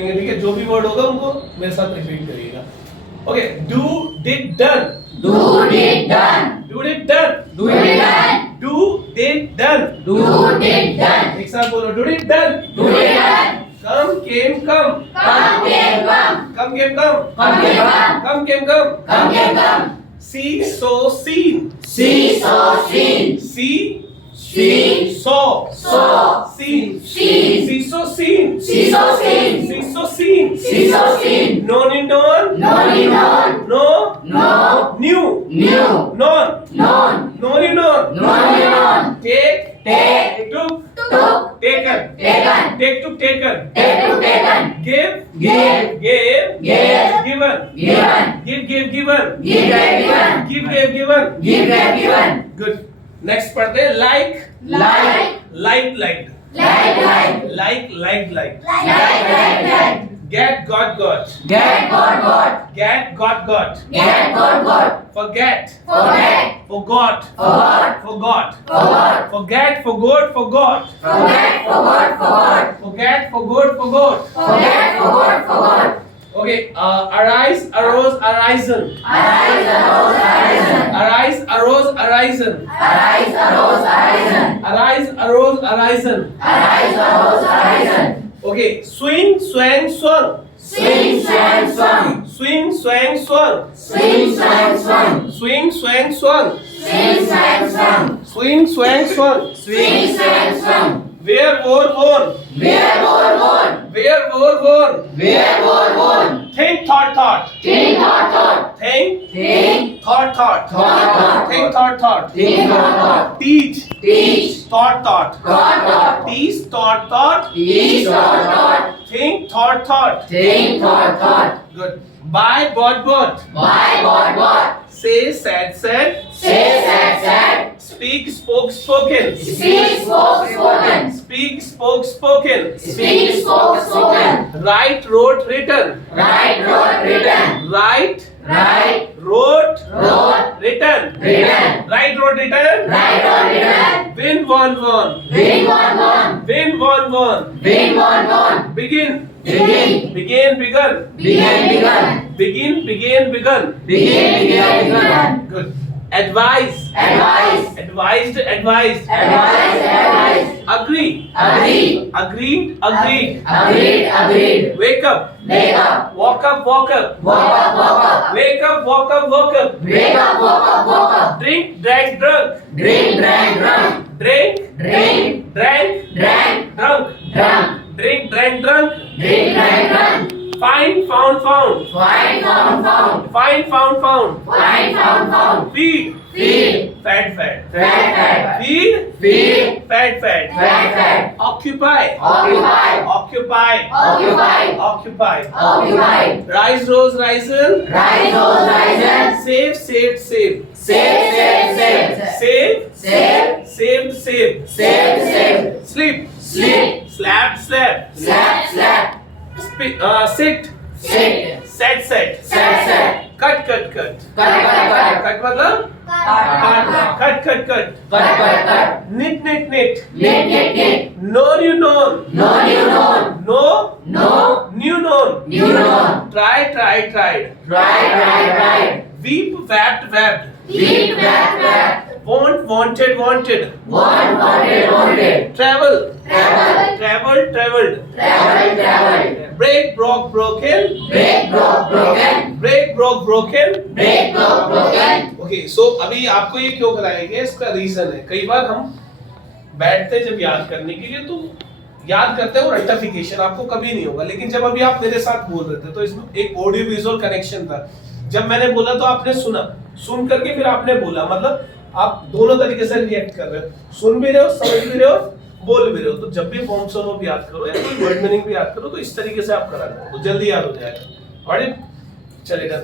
बोलेंगे, ठीक है? जो भी वर्ड होगा उनको मेरे साथ रिपीट करिएगा। Okay, do did done, Do did done. Do did done, Do did done. Do did done, Do did done. एक साथ बोलो, do did done. Do did done. Come came come, Come came come. Come came come, Come came come. Come came come, Come came come. See saw seen, See saw seen. See See saw saw seen, seen. See saw seen, See saw seen. See saw seen, See saw seen. Known in known, Non in non. Know No. Knew, New. Known Non. Known in known, Non in non. Take Take. Took Took. Taken, Taken. Take took taken, Take to taken. Give Give. Gave Gave. Given, Given. Give give given, Give gave given. Give gave given. Give gave given. Good, next पढ़ते हैं like Like. Like like Like like. Like like like Like like like. Get got got Get got got. Get got got Get got got. forget Forget. forgot Forgot. forgot Forgot. forget forgot forgot Forget. Forgot. Forgot. forget forgot forgot Forget. Forgot. Forgot. okay arise arose arisen Arise arose arisen. arise arose arisen Arise arose arisen. arise arose arisen Arise arose arisen. okay swing swang swung Swing swang swung. swing swang swung Swing swang swung. swing swang swung Swing swang swung. swing swang swung Swing swang swung. wear wore worn Wear wore worn. wear wore worn Wear wore worn. think thought thought Think thought thought. think Think thought thought thought thought. think thought thought Think thought thought. teach Teach thought thought thought thought. teach thought thought Teach thought thought. think thought thought Think thought thought. good buy bought bought Buy bought bought. say said said Say said said. speak spoke spoken Speak spoke spoken. speak spoke spoken Speak spoke spoken. write wrote written Write wrote written. write Write wrote wrote written written. write wrote written Write wrote written. win won won Win won won. win won won Win won won. begin Begin. begin begun Begin begun. begin began begun Begin began begun. good advise Advise. advised advised Advise advise. agree Agree. agreed agreed Agreed agreed. wake up Wake up. walk up walk up Walk up walk up. wake up walk up walk up Wake up walk up walk up. drink drank drunk Drink drank drunk. drink Drink drank drank drunk drunk. drink drank drunk Drink drank drunk. find found found Find found found. find found found Find found found. feed Feed. fat fat Fat fat. feed Feed. fat fat Fat fat. occupy Occupy. occupy Occupy. occupy Occupy. rise rose risen Rise rose risen. save saved saved Save save save. save Save. saved saved Save save. sleep Sleep. slap slap Slap slap. sit Sit. set set Set set. cut cut cut Cut cut cut. cut मतलब cut cut cut Cut cut cut. knit knit knit Knit knit knit. know you known No new known. no No new known new known. try try tried Try try try. weep wept wept Weep wrap wrap. want wanted wanted Want wanted wanted. travel Travel. traveled traveled Travel travel. break broke broken Break broke broken. break broke broken Break broke broken. Okay so अभी आपको ये क्यों कराएंगे, इसका reason है कई बार हम बैठते जब याद करने के लिए तो याद करते हैं वो रेक्टिफिकेशन आपको कभी नहीं होगा, लेकिन जब अभी आप मेरे साथ बोल रहे थे तो इसमें एक ऑडियो विजुअल कनेक्शन था। जब मैंने बोला तो आपने सुना, सुन करके फिर आपने बोला, मतलब आप दोनों तरीके से रिएक्ट कर रहे हो, सुन भी रहे हो समझ भी रहे हो बोल भी रहे हो। तो जब भी फॉर्म सोलो भी याद करो या कोई वर्ड मीनिंग भी याद करो तो इस तरीके से आप करा करो तो जल्दी याद हो जाएगा। और चलेगा।